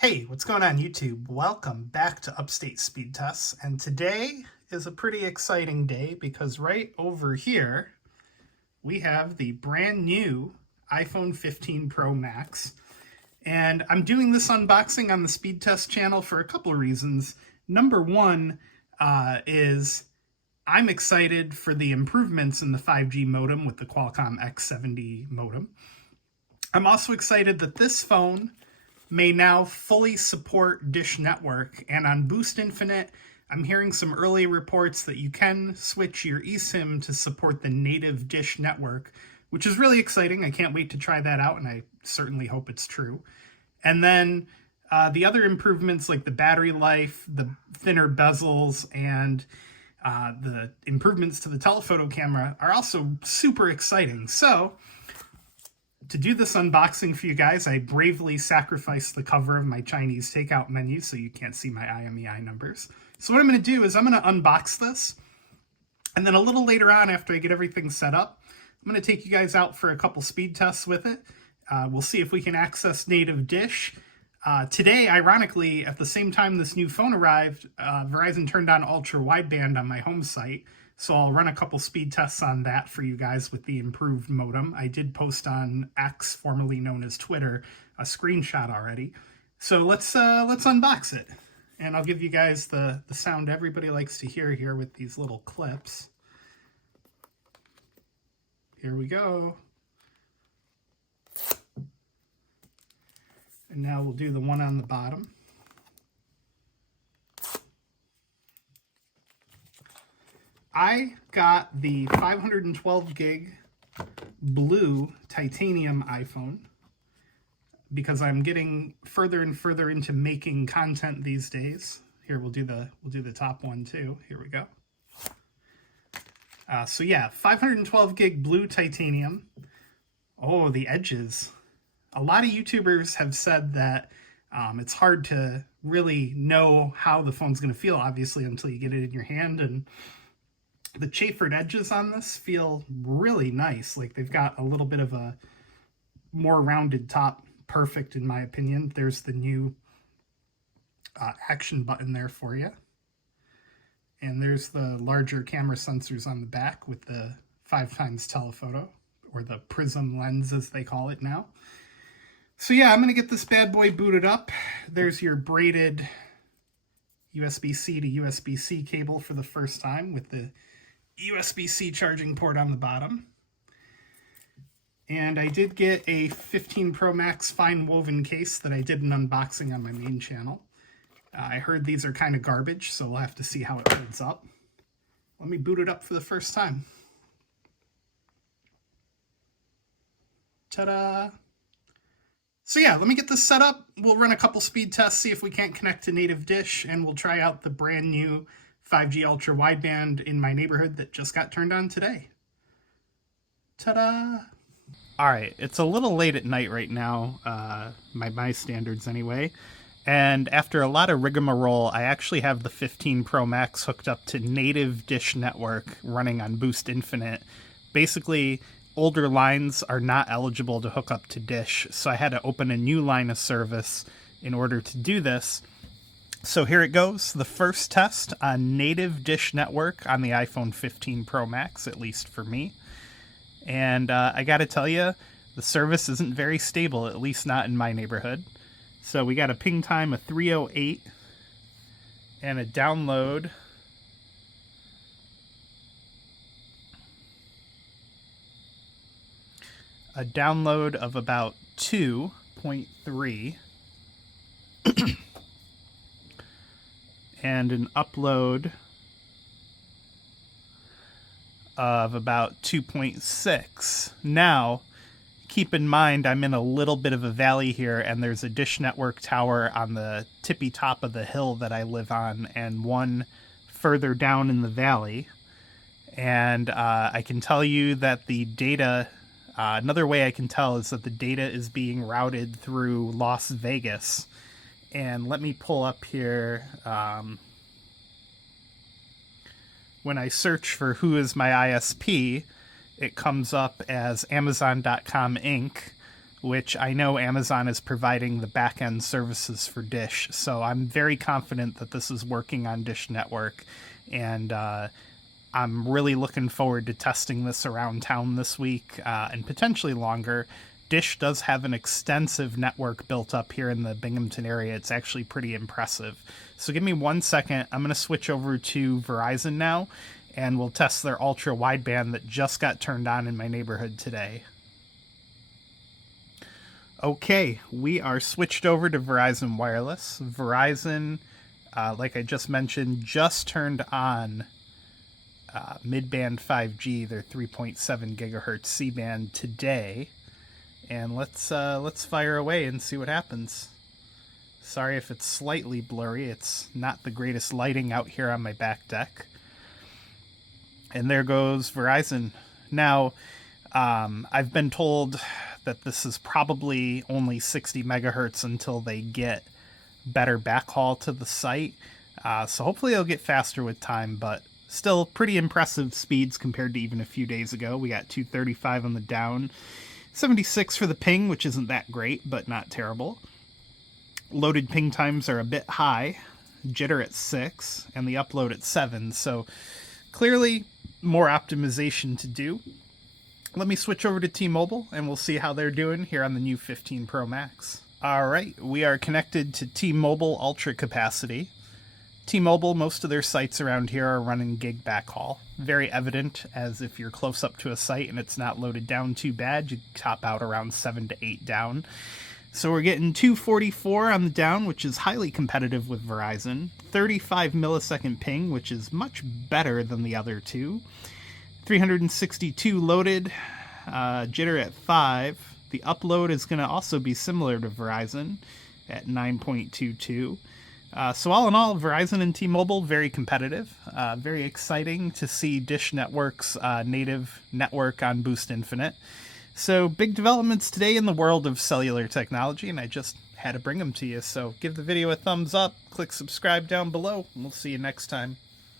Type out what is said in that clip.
Hey, what's going on YouTube? Welcome back to Upstate Speedtests, and today is a pretty exciting day because right over here we have the brand new iPhone 15 Pro Max, and I'm doing this unboxing on the Speedtest channel for a couple of reasons. Number one is I'm excited for the improvements in the 5G modem with the Qualcomm X70 modem. I'm also excited that this phone may now fully support Dish Network, and on Boost Infinite, I'm hearing some early reports that you can switch your eSIM to support the native Dish Network, which is really exciting. I can't wait to try that out, and I certainly hope it's true. And then the other improvements like the battery life, the thinner bezels, and the improvements to the telephoto camera are also super exciting. So to do this unboxing for you guys, I bravely sacrificed the cover of my Chinese takeout menu so you can't see my IMEI numbers. So what I'm going to do is I'm going to unbox this, and then a little later on, after I get everything set up, I'm going to take you guys out for a couple speed tests with it. We'll see if we can access native Dish. Today, ironically, at the same time this new phone arrived, Verizon turned on ultra wideband on my home site. So I'll run a couple speed tests on that for you guys with the improved modem. I did post on X, formerly known as Twitter, a screenshot already. So let's unbox it. And I'll give you guys the sound everybody likes to hear here with these little clips. Here we go. And now we'll do the one on the bottom. I got the 512 gig blue titanium iPhone because I'm getting further and further into making content these days. Here we'll do the top one too. Here we go. So yeah, 512 gig blue titanium. Oh, the edges. A lot of YouTubers have said that it's hard to really know how the phone's going to feel, obviously, until you get it in your hand. And the chamfered edges on this feel really nice. Like they've got a little bit of a more rounded top. Perfect, in my opinion. There's the new action button there for you. And there's the larger camera sensors on the back with the 5x telephoto, or the prism lens as they call it now. So yeah, I'm going to get this bad boy booted up. There's your braided USB-C to USB-C cable for the first time with the USB-C charging port on the bottom. And I did get a 15 Pro Max fine woven case that I did an unboxing on my main channel. I heard these are kind of garbage, so we'll have to see how it holds up. Let me boot it up for the first time. Ta-da! So yeah, let me get this set up. We'll run a couple speed tests, see if we can't connect to native Dish, and we'll try out the brand new 5G ultra wideband in my neighborhood that just got turned on today. Ta-da! All right, it's a little late at night right now, by my standards anyway. And after a lot of rigmarole, I actually have the 15 Pro Max hooked up to native Dish Network running on Boost Infinite. Basically, older lines are not eligible to hook up to Dish, so I had to open a new line of service in order to do this. So here it goes, the first test on native Dish Network on the iPhone 15 Pro Max, at least for me. And I gotta tell you, the service isn't very stable, at least not in my neighborhood. So we got a ping time of 308 and a download of about 2.3 and an upload of about 2.6. Now, keep in mind I'm in a little bit of a valley here, and there's a Dish Network tower on the tippy top of the hill that I live on, and one further down in the valley. And I can tell you that the data, another way I can tell is that the data is being routed through Las Vegas. And let me pull up here. When I search for who is my ISP, it comes up as Amazon.com Inc., which I know Amazon is providing the back-end services for Dish. So I'm very confident that this is working on Dish Network, and I'm really looking forward to testing this around town this week and potentially longer. Dish does have an extensive network built up here in the Binghamton area. It's actually pretty impressive. So give me 1 second. I'm going to switch over to Verizon now, and we'll test their ultra wideband that just got turned on in my neighborhood today. Okay, we are switched over to Verizon Wireless. Verizon, like I just mentioned, just turned on mid-band 5G, their 3.7 gigahertz C-band today. And let's fire away and see what happens. Sorry if it's slightly blurry. It's not the greatest lighting out here on my back deck. And there goes Verizon. Now, I've been told that this is probably only 60 megahertz until they get better backhaul to the site. So hopefully it'll get faster with time, but still pretty impressive speeds compared to even a few days ago. We got 235 on the down, 76 for the ping, which isn't that great, but not terrible. Loaded ping times are a bit high, jitter at 6, and the upload at 7, so clearly more optimization to do. Let me switch over to T-Mobile, and we'll see how they're doing here on the new 15 Pro Max. All right, we are connected to T-Mobile Ultra Capacity. T-Mobile, most of their sites around here are running gig backhaul. Very evident, as if you're close up to a site and it's not loaded down too bad, you top out around 7 to 8 down. So we're getting 244 on the down, which is highly competitive with Verizon. 35 millisecond ping, which is much better than the other two. 362 loaded, jitter at 5. The upload is going to also be similar to Verizon at 9.22. So all in all, Verizon and T-Mobile, very competitive. Very exciting to see Dish Network's native network on Boost Infinite. So big developments today in the world of cellular technology, and I just had to bring them to you. So give the video a thumbs up, click subscribe down below, and we'll see you next time.